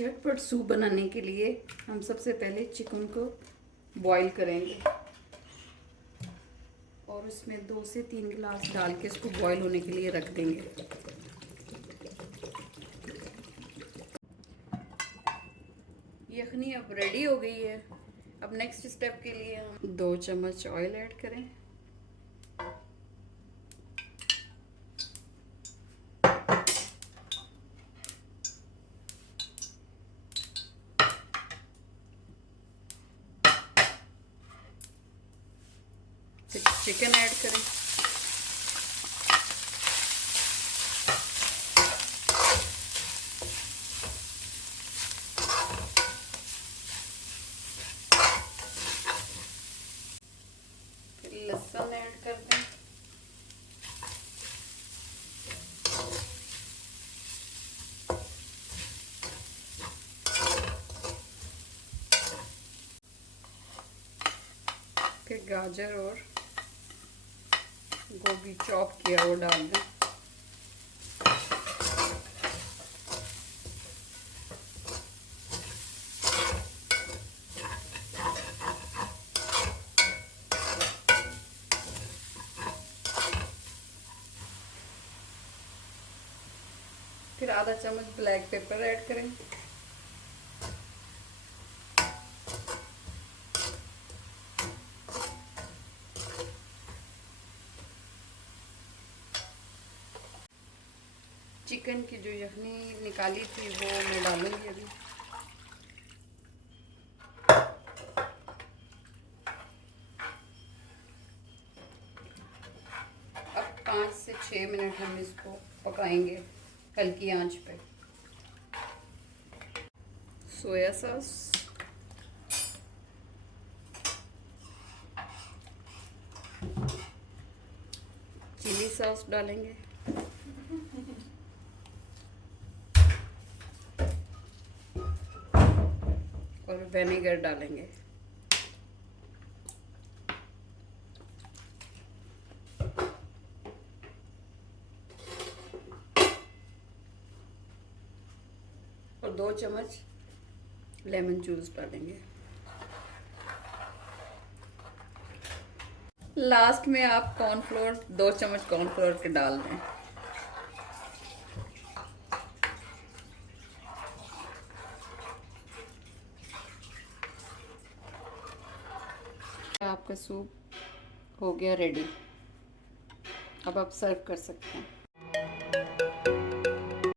झटपट सूप बनाने के लिए हम सबसे पहले चिकन को बॉईल करेंगे और उसमें 2 से 3 गिलास डाल के इसको बॉईल होने के लिए रख देंगे। यखनी अब रेडी हो गई है। अब नेक्स्ट स्टेप के लिए हम 2 चम्मच ऑयल ऐड करें। फिर चिकन ऐड करें। फिर लहसुन ऐड कर दें। फिर गाजर और गोभी चॉप किया वो डाल दें। फिर आधा चम्मच ब्लैक पेपर ऐड करें। चिकन की जो यखनी निकाली थी वो मैं डालूंगी अभी। अब 5 से 6 मिनट हम इसको पकाएंगे हल्की आंच पे। सोया सॉस, चिली सॉस डालेंगे, और विनेगर डालेंगे। और 2 चम्मच लेमन जूस डालेंगे। लास्ट में आप कॉर्नफ्लोर 2 चम्मच कॉर्नफ्लोर के डाल दें। आपका सूप हो गया रेडी। अब आप सर्व कर सकते हैं।